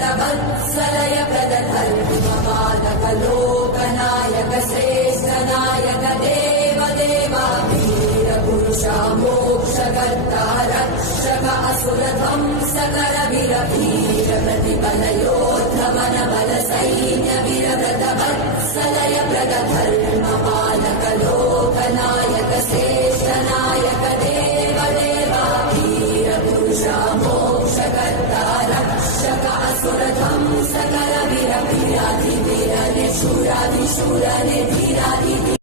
वत्सलय प्रदधर्ममानक लोकनायक श्रेष्ठ नायक देव देवा वीर पुरुषा मोक्षकर्ता रक्षक असुर ध्वंसकर वीर वीर प्रतिबल योद्ध मन बल सैन्य वीर व्रत वत्सलय प्रदधर्ममानक लोकनायक श्रेष्ठ नायक देव देवा वीर पुरुषा मोक्षकर्ता रक्षक असुर ध्वंसकर वीर वीराधि वीर निशूराधि शूर निर्धीराधि